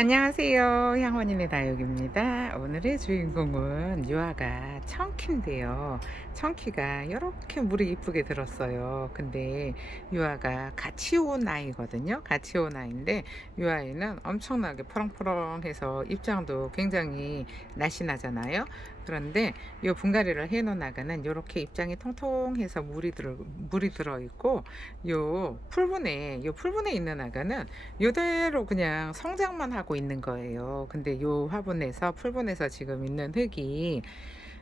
안녕하세요. 향원인의 다육입니다. 오늘의 주인공은 유아가 청키인데요. 청키가 이렇게 물이 이쁘게 들었어요. 근데 유아가 같이 온 아이거든요. 같이 온 아이인데 유아이는 엄청나게 푸렁푸렁해서 입장도 굉장히 날씬하잖아요. 그런데 이 분갈이를 해 놓은 아가는 이렇게 입장이 통통해서 물이 들어 있고 요 풀분에 있는 아가는 요대로 그냥 성장만 하고 있는 거예요. 근데 요 화분에서 풀분에서 지금 있는 흙이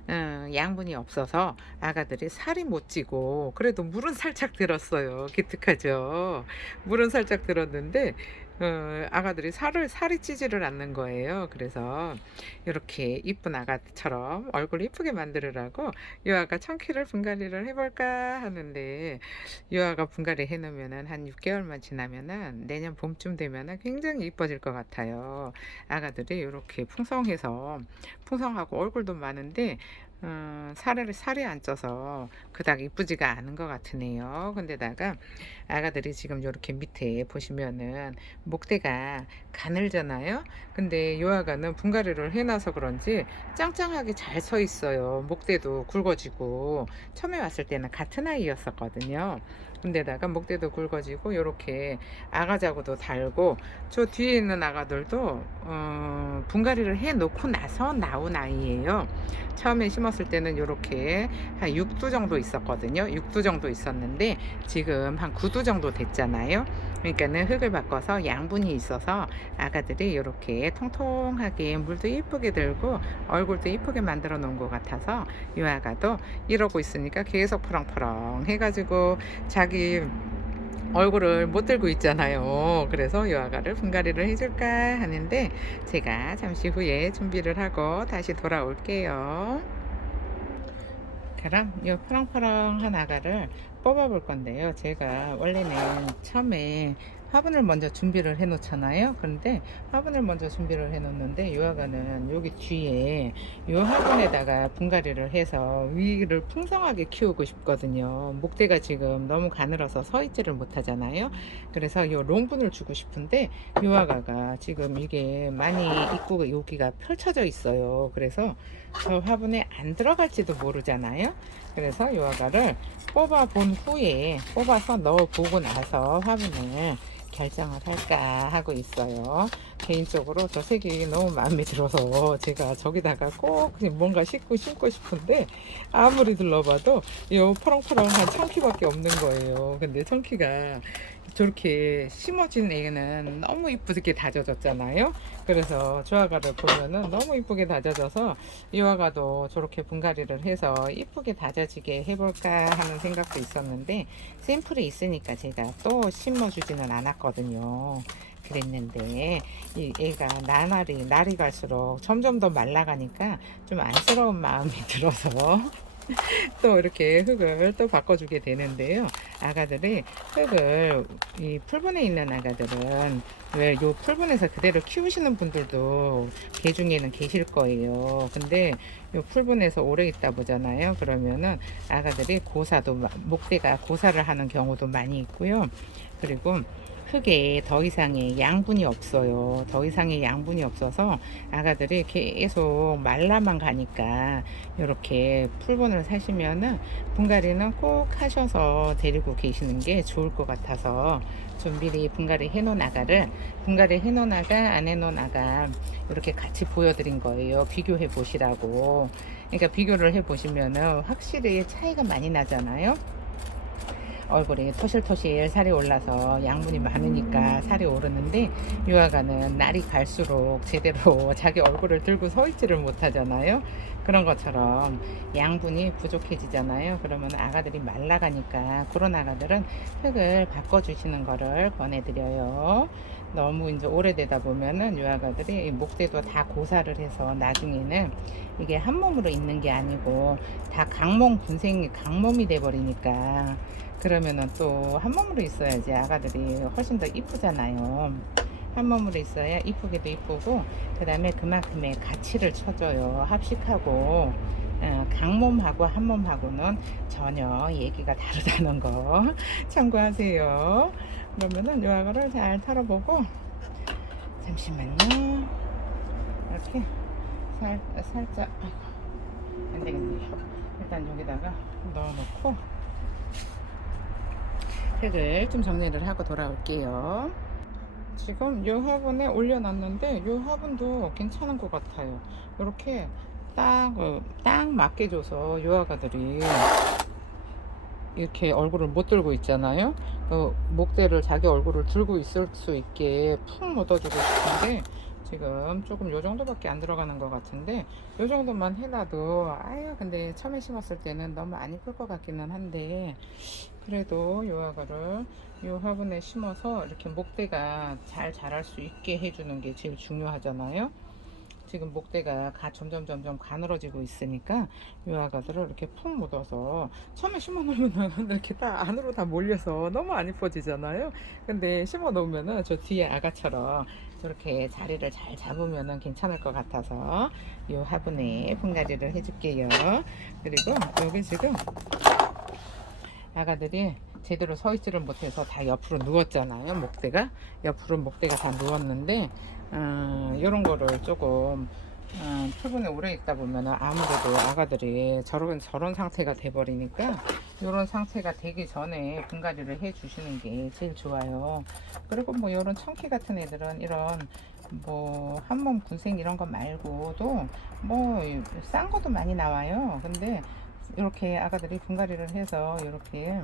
양분이 없어서 아가들이 살이 못 찌고 그래도 물은 살짝 들었어요. 기특하죠. 물은 살짝 들었는데 아가들이 살이 찌지를 않는 거예요. 그래서 이렇게 이쁜 아가처럼 얼굴 이쁘게 만들으라고 유아가 청키를 분갈이를 해볼까 하는데 유아가 분갈이 해놓으면은 한 6개월만 지나면은 내년 봄쯤 되면은 굉장히 이뻐질 것 같아요. 아가들이 이렇게 풍성하고 얼굴도 많은데 살이 안 쪄서 그닥 이쁘지가 않은 것 같으네요. 근데다가 아가들이 지금 이렇게 밑에 보시면은 목대가 가늘잖아요. 근데 요 아가는 분갈이를 해놔서 그런지 짱짱하게 잘 서 있어요. 목대도 굵어지고 처음에 왔을 때는 같은 아이였었거든요. 근데다가 목대도 굵어지고 이렇게 아가자구도 달고 저 뒤에 있는 아가들도 분갈이를 해 놓고 나서 나온 아이예요. 처음에 심었을 때는 이렇게 한 6두 정도 있었거든요. 6두 정도 있었는데 지금 한 9두 정도 됐잖아요. 그러니까는 흙을 바꿔서 양분이 있어서 아가들이 이렇게 통통하게 물도 이쁘게 들고 얼굴도 이쁘게 만들어 놓은 것 같아서 이 아가도 이러고 있으니까 계속 푸렁푸렁 해가지고 자기 얼굴을 못 들고 있잖아요. 그래서 이 아가를 분갈이를 해줄까 하는데 제가 잠시 후에 준비를 하고 다시 돌아올게요. 그럼 이 푸렁푸렁한 아가를 뽑아 볼 건데요. 제가 원래는 처음에 화분을 먼저 준비를 해 놓잖아요. 그런데 화분을 먼저 준비를 해 놓는데 이 아가는 여기 뒤에 이 화분에다가 분갈이를 해서 위를 풍성하게 키우고 싶거든요. 목대가 지금 너무 가늘어서 서 있지를 못하잖아요. 그래서 이 롱분을 주고 싶은데 이 아가가 지금 이게 많이 입구가 여기가 펼쳐져 있어요. 그래서 저 화분에 안 들어갈지도 모르잖아요. 그래서 이 아가를 뽑아서 넣어보고 나서 화분을 결정을 할까 하고 있어요. 개인적으로 저 색이 너무 마음에 들어서 제가 저기다가 꼭 뭔가 심고 싶은데 아무리 둘러봐도 이 퍼렁퍼렁한 청키밖에 없는 거예요. 근데 청키가 저렇게 심어진 애는 너무 이쁘게 다져졌잖아요. 그래서 조화가를 보면은 너무 이쁘게 다져져서 이 화가도 저렇게 분갈이를 해서 이쁘게 다져지게 해볼까 하는 생각도 있었는데 샘플이 있으니까 제가 또 심어주지는 않았거든요. 그랬는데 이 애가 날이 갈수록 점점 더 말라가니까 좀 안쓰러운 마음이 들어서 또 이렇게 흙을 또 바꿔주게 되는데요. 아가들이 흙을 이 풀분에 있는 아가들은 왜 요 풀분에서 그대로 키우시는 분들도 개 중에는 계실 거예요. 근데 요 풀분에서 오래 있다 보잖아요. 그러면은 아가들이 목대가 고사를 하는 경우도 많이 있고요. 그리고 흙에 더 이상의 양분이 없어요. 더 이상의 양분이 없어서 아가들이 계속 말라만 가니까 이렇게 풀분을 사시면은 분갈이는 꼭 하셔서 데리고 계시는 게 좋을 것 같아서 좀 미리 분갈이 해놓은 아가 안 해놓은 아가 이렇게 같이 보여드린 거예요. 비교해 보시라고. 그러니까 비교를 해 보시면은 확실히 차이가 많이 나잖아요. 얼굴에 토실토실 살이 올라서 양분이 많으니까 살이 오르는데 유아가는 날이 갈수록 제대로 자기 얼굴을 들고 서 있지를 못하잖아요. 그런 것처럼 양분이 부족해지잖아요. 그러면 아가들이 말라가니까 그런 아가들은 흙을 바꿔주시는 거를 권해드려요. 너무 이제 오래되다 보면은 유아가들이 목대도 다 고사를 해서 나중에는 이게 한 몸으로 있는 게 아니고 다 강몸이 돼버리니까 그러면은 또 한 몸으로 있어야지 아가들이 훨씬 더 이쁘잖아요. 한 몸으로 있어야 이쁘기도 이쁘고 그 다음에 그만큼의 가치를 쳐줘요. 합식하고 강몸하고 한몸하고는 전혀 얘기가 다르다는 거 참고하세요. 그러면은 요 아가를 잘 털어보고 잠시만요. 이렇게 살짝, 아이고, 안 되겠네요. 일단 여기다가 넣어놓고 흙을 좀 정리를 하고 돌아올게요. 지금 이 화분에 올려놨는데 이 화분도 괜찮은 것 같아요. 이렇게 딱 맞게 줘서 요 아가들이 이렇게 얼굴을 못 들고 있잖아요. 목대를 자기 얼굴을 들고 있을 수 있게 푹 묻어주고 싶은데 지금 조금 요 정도밖에 안 들어가는 것 같은데 요 정도만 해놔도 아유 근데 처음에 심었을 때는 너무 안 이쁠 것 같기는 한데 그래도 요 아가를 요 화분에 심어서 이렇게 목대가 잘 자랄 수 있게 해주는 게 제일 중요하잖아요. 지금 목대가 점점 가늘어지고 있으니까 이 아가들을 이렇게 푹 묻어서 처음에 심어 놓으면은 이렇게 다 안으로 다 몰려서 너무 안 이뻐지잖아요. 근데 심어 놓으면은 저 뒤에 아가처럼 저렇게 자리를 잘 잡으면은 괜찮을 것 같아서 이 화분에 분갈이를 해줄게요. 그리고 여기 지금 아가들이 제대로 서 있지를 못해서 다 옆으로 누웠잖아요. 목대가 다 누웠는데 이런 거를 조금 표본에 오래 있다 보면 아무래도 아가들이 저런 상태가 돼 버리니까 이런 상태가 되기 전에 분갈이를 해 주시는 게 제일 좋아요. 그리고 뭐 이런 청키 같은 애들은 이런 뭐 한몸 군생 이런 거 말고도 뭐 싼 것도 많이 나와요. 근데 이렇게 아가들이 분갈이를 해서 이렇게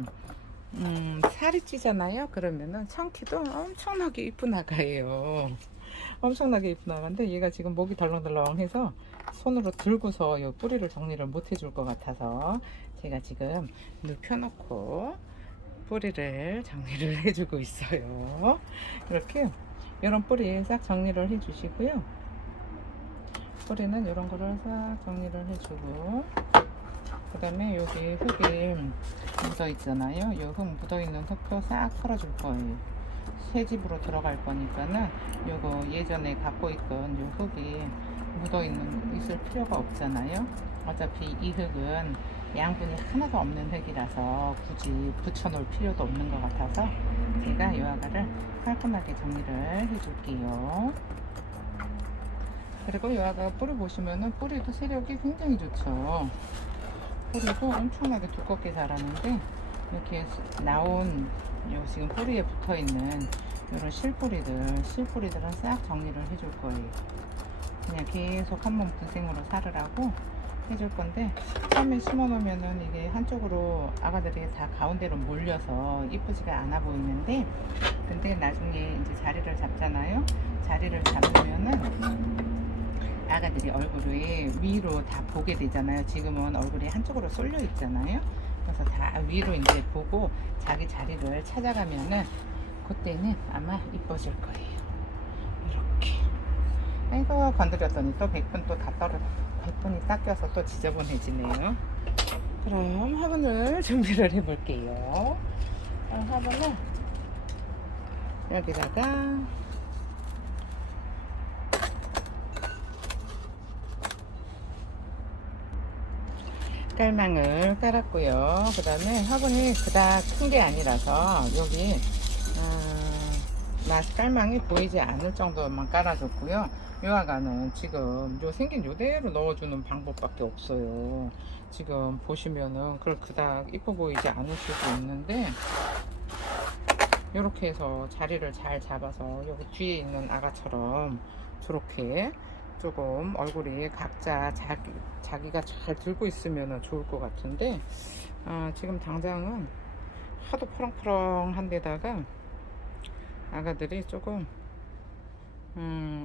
살이 찌잖아요. 그러면은 청키도 엄청나게 이쁜 아가예요. 엄청나게 이쁜 아가인데 얘가 지금 목이 덜렁덜렁해서 손으로 들고서 이 뿌리를 정리를 못 해줄 것 같아서 제가 지금 눕혀놓고 뿌리를 정리를 해주고 있어요. 이렇게 이런 뿌리 싹 정리를 해주시고요. 뿌리는 이런 거를 싹 정리를 해주고 그 다음에 여기 흙이 묻어 있잖아요. 이 흙 묻어 있는 흙도 싹 털어줄 거예요. 새 집으로 들어갈 거니까는 요거 예전에 갖고 있던 요 흙이 있을 필요가 없잖아요. 어차피 이 흙은 양분이 하나도 없는 흙이라서 굳이 붙여놓을 필요도 없는 것 같아서 제가 요 아가를 깔끔하게 정리를 해줄게요. 그리고 요 아가 뿌리 보시면은 뿌리도 세력이 굉장히 좋죠. 뿌리도 엄청나게 두껍게 자라는데 이렇게 나온 요 지금 뿌리에 붙어 있는 이런 실뿌리들은 싹 정리를 해줄 거예요. 그냥 계속 한몸 군생으로 살으라고 해줄 건데 처음에 심어 놓으면은 이게 한쪽으로 아가들이 다 가운데로 몰려서 이쁘지가 않아 보이는데 근데 나중에 이제 자리를 잡잖아요. 자리를 잡으면은 아가들이 얼굴을 위로 다 보게 되잖아요. 지금은 얼굴이 한쪽으로 쏠려 있잖아요. 그래서 다 위로 이제 보고 자기 자리를 찾아가면은 그때는 아마 이뻐질 거예요. 이렇게. 아이고 건드렸더니 또 100분 또 다 떨어 100분이 닦여서 또 지저분해지네요. 그럼 화분을 준비를 해 볼게요. 화분을 여기다가 깔망을 깔았고요. 그 다음에 화분이 그닥 큰 게 아니라서 여기 깔망이 보이지 않을 정도만 깔아줬고요. 요 아가는 지금 생긴 요대로 넣어주는 방법밖에 없어요. 지금 보시면은 그걸 그닥 이뻐 보이지 않으실 수 있는데 이렇게 해서 자리를 잘 잡아서 여기 뒤에 있는 아가처럼 저렇게 조금 얼굴이 각자 자기가 잘 들고 있으면 좋을 것 같은데 지금 당장은 하도 퍼렁퍼렁한 데다가 아가들이 조금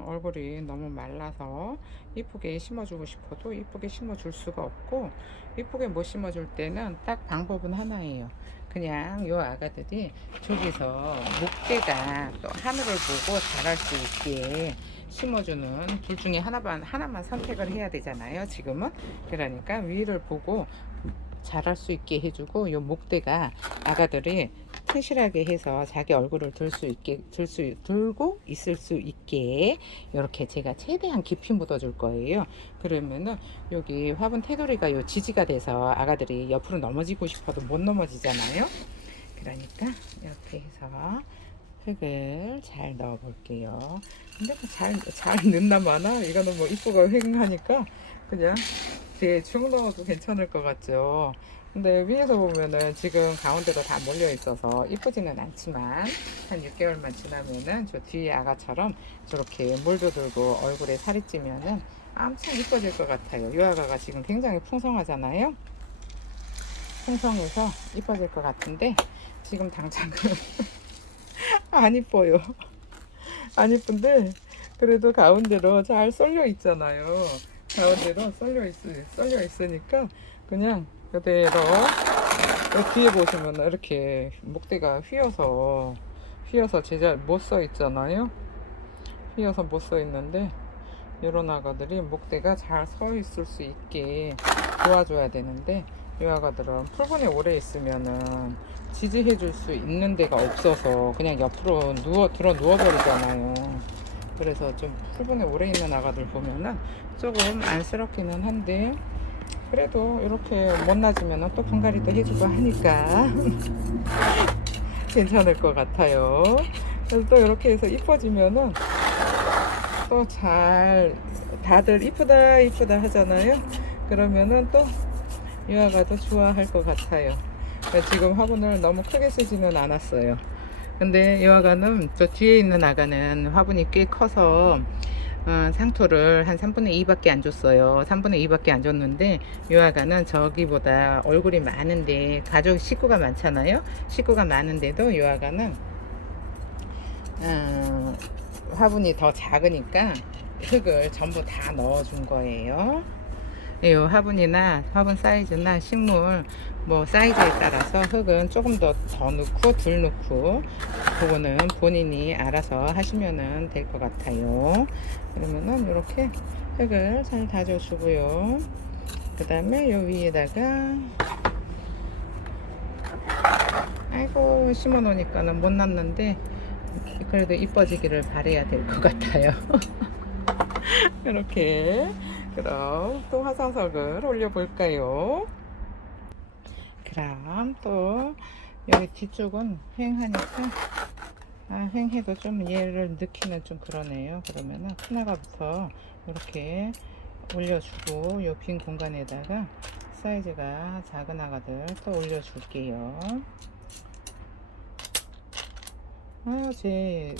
얼굴이 너무 말라서 이쁘게 심어주고 싶어도 이쁘게 심어줄 수가 없고 이쁘게 못 심어줄 때는 딱 방법은 하나예요. 그냥 요 아가들이 저기서 목대가 또 하늘을 보고 자랄 수 있게 심어주는 둘 중에 하나만 선택을 해야 되잖아요. 지금은 그러니까 위를 보고 자랄 수 있게 해주고 요 목대가 아가들이 튼실하게 해서 자기 얼굴을 들고 있을 수 있게 이렇게 제가 최대한 깊이 묻어줄 거예요. 그러면은 여기 화분 테두리가 요 지지가 돼서 아가들이 옆으로 넘어지고 싶어도 못 넘어지잖아요. 그러니까 이렇게 해서 흙을 잘 넣어 볼게요. 근데 잘 넣나 마나? 이거는 뭐 이쁘고 휑하니까 그냥 대충 넣어도 괜찮을 것 같죠. 근데 위에서 보면은 지금 가운데로 다 몰려 있어서 이쁘지는 않지만 한 6개월만 지나면은 저 뒤에 아가처럼 저렇게 물도 들고 얼굴에 살이 찌면은 엄청 이뻐질 것 같아요. 이 아가가 지금 굉장히 풍성하잖아요. 풍성해서 이뻐질 것 같은데 지금 당장은 안 이뻐요. 안 이쁜데 그래도 가운데로 잘 쏠려 있잖아요. 가운데로 쏠려 있으니까 그냥 그대로 뒤에 보시면 이렇게 목대가 휘어서 제자 못 써 있잖아요. 휘어서 못 써 있는데 이런 아가들이 목대가 잘 서 있을 수 있게 도와줘야 되는데 이 아가들은 풀분에 오래 있으면은 지지해 줄 수 있는 데가 없어서 그냥 옆으로 들어 누워버리잖아요. 그래서 좀 풀분에 오래 있는 아가들 보면은 조금 안쓰럽기는 한데 그래도 이렇게 못나지면 또 분갈이도 해주고 하니까 괜찮을 것 같아요. 그래서 또 이렇게 해서 이뻐지면은 또 다들 이쁘다 이쁘다 하잖아요. 그러면은 또 유아가 더 좋아할 것 같아요. 지금 화분을 너무 크게 쓰지는 않았어요. 근데 이 아가는 저 뒤에 있는 아가는 화분이 꽤 커서 상토를 한 3분의 2밖에 안 줬어요. 3분의 2밖에 안 줬는데 이 아가는 저기보다 얼굴이 많은데 식구가 많잖아요. 식구가 많은데도 이 아가는 화분이 더 작으니까 흙을 전부 다 넣어준 거예요. 이 화분이나 화분 사이즈나 식물 뭐 사이즈에 따라서 흙은 조금 더 넣고 덜 넣고 그거는 본인이 알아서 하시면은 될 것 같아요. 그러면은 이렇게 흙을 잘 다져주고요. 그 다음에 요 위에다가 아이고 심어 놓으니까는 못 났는데 그래도 이뻐지기를 바래야 될 것 같아요. 이렇게 그럼 또 화산석을 올려볼까요? 그럼 또 여기 뒤쪽은 휑하니까 휑해도 좀 얘를 넣기는 좀 그러네요. 그러면은 큰 아가부터 이렇게 올려주고 요 빈 공간에다가 사이즈가 작은 아가들 또 올려줄게요. 제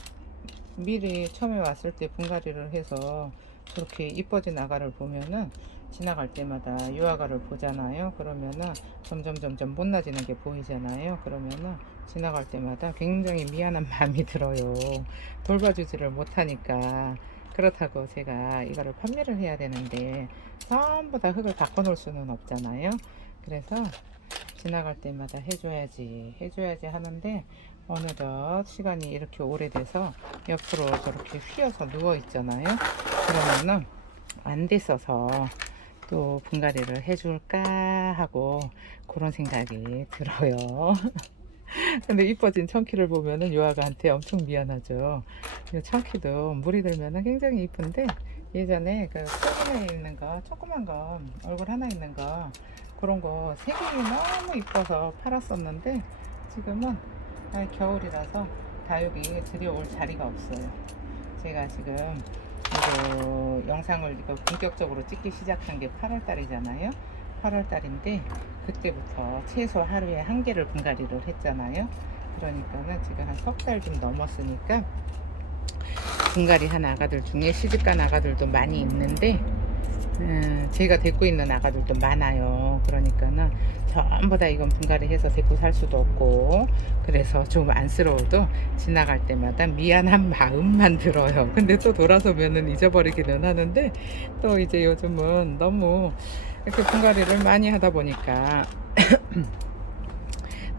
미리 처음에 왔을 때 분갈이를 해서 저렇게 이뻐진 아가를 보면은 지나갈 때마다 이 아가를 보잖아요. 그러면은 점점 못나지는 게 보이잖아요. 그러면은 지나갈 때마다 굉장히 미안한 마음이 들어요. 돌봐주지를 못하니까. 그렇다고 제가 이거를 판매를 해야 되는데 전부 다 흙을 바꿔 놓을 수는 없잖아요. 그래서 지나갈 때마다 해줘야지 하는데 어느덧 시간이 이렇게 오래돼서 옆으로 저렇게 휘어서 누워 있잖아요. 그러면은 안 됐어서 또 분갈이를 해줄까 하고 그런 생각이 들어요. 근데 이뻐진 청키를 보면은 요아가한테 엄청 미안하죠. 이 청키도 물이 들면은 굉장히 이쁜데 예전에 그 소금에 있는 거 조그만 거 얼굴 하나 있는 거 그런 거 색이 너무 이뻐서 팔았었는데 지금은 겨울이라서 다육이 들여올 자리가 없어요. 제가 지금 이거 영상을 이거 본격적으로 찍기 시작한 게 8월 달이잖아요. 8월 달인데 그때부터 최소 하루에 1개를 분갈이를 했잖아요. 그러니까는 지금 한 석 달 좀 넘었으니까 분갈이 한 아가들 중에 시집간 아가들도 많이 있는데 제가 데리고 있는 아가들도 많아요. 그러니까는 전부 다 이건 분갈이 해서 데리고 살 수도 없고 그래서 좀 안쓰러워도 지나갈 때마다 미안한 마음만 들어요. 근데 또 돌아서면은 잊어버리기는 하는데 또 이제 요즘은 너무 이렇게 분갈이를 많이 하다 보니까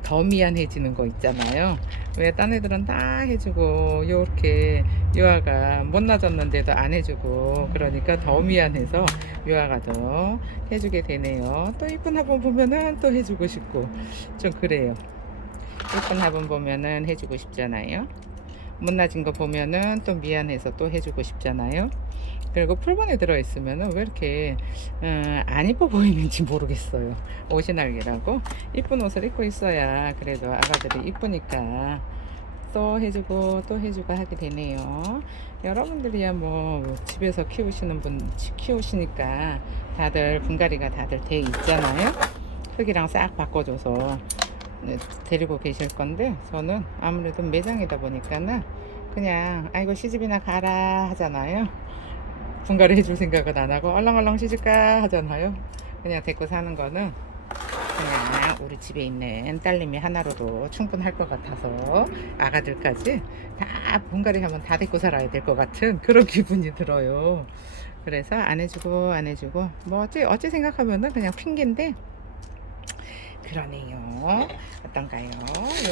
더 미안해지는 거 있잖아요. 왜 딴 애들은 다 해주고 요렇게 유아가 못 나졌는데도 안 해주고 그러니까 더 미안해서 유아가도 해주게 되네요. 또 이쁜 화분 보면은 또 해주고 싶고 좀 그래요. 이쁜 화분 보면은 해주고 싶잖아요. 못 나진 거 보면은 또 미안해서 또 해주고 싶잖아요. 그리고 풀본에 들어있으면 왜 이렇게 안 이뻐 보이는지 모르겠어요. 옷이 날개라고 이쁜 옷을 입고 있어야 그래도 아가들이 이쁘니까 또 해주고 또 해주고 하게 되네요. 여러분들이야 뭐 집에서 키우시는 분 키우시니까 다들 분갈이가 다들 돼 있잖아요. 흙이랑 싹 바꿔줘서 네, 데리고 계실 건데 저는 아무래도 매장이다 보니까는 그냥 아이고 시집이나 가라 하잖아요. 분갈이 해줄 생각은 안 하고 얼렁얼렁 시집가 하잖아요. 그냥 데리고 사는 거는 그냥 우리 집에 있는 딸내미 하나로도 충분할 것 같아서 아가들까지 다 분갈이 하면 다 데리고 살아야 될 것 같은 그런 기분이 들어요. 그래서 안 해주고 안 해주고 뭐 어찌 생각하면은 그냥 핑계인데 그러네요. 어떤가요?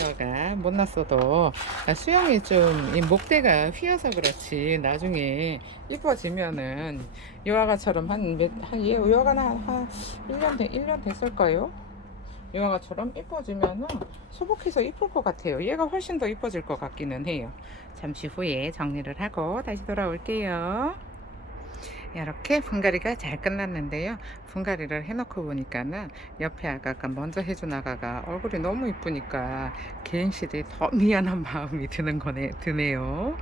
여가 못 났어도 수영이 좀 이 목대가 휘어서 그렇지 나중에 이뻐지면은 요아가처럼 한얘 요아가는 한 1년 됐을까요? 요아가처럼 이뻐지면은 소복해서 이쁠 것 같아요. 얘가 훨씬 더 이뻐질 것 같기는 해요. 잠시 후에 정리를 하고 다시 돌아올게요. 이렇게 분갈이가 잘 끝났는데요. 분갈이를 해놓고 보니까는 옆에 아가가 먼저 해준 아가가 얼굴이 너무 이쁘니까 개인실이 더 미안한 마음이 드네요.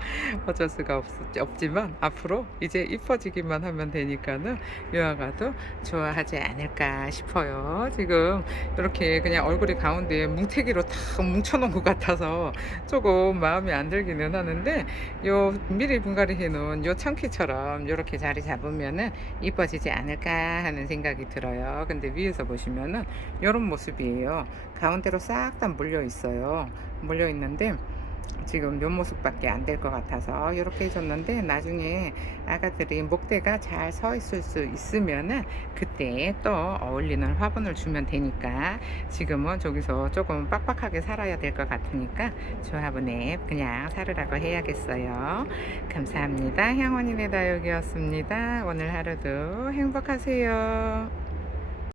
어쩔 수가 없지만 앞으로 이제 이뻐지기만 하면 되니까는 이 아가도 좋아하지 않을까 싶어요. 지금 이렇게 그냥 얼굴이 가운데 뭉태기로 탁 뭉쳐놓은 것 같아서 조금 마음이 안 들기는 하는데 요 미리 분갈이 해놓은 요 참키처럼 이렇게 자리 잡으면은 이뻐지지 않을까 하는 생각이 들어요. 근데 위에서 보시면은 이런 모습이에요. 가운데로 싹 다 물려 있어요. 물려 있는데 지금 요 모습밖에 안 될 것 같아서 이렇게 해줬는데 나중에 아가들이 목대가 잘 서 있을 수 있으면은 그때 또 어울리는 화분을 주면 되니까 지금은 저기서 조금 빡빡하게 살아야 될 것 같으니까 저 화분에 그냥 살으라고 해야겠어요. 감사합니다. 향원이네 다육이었습니다. 오늘 하루도 행복하세요.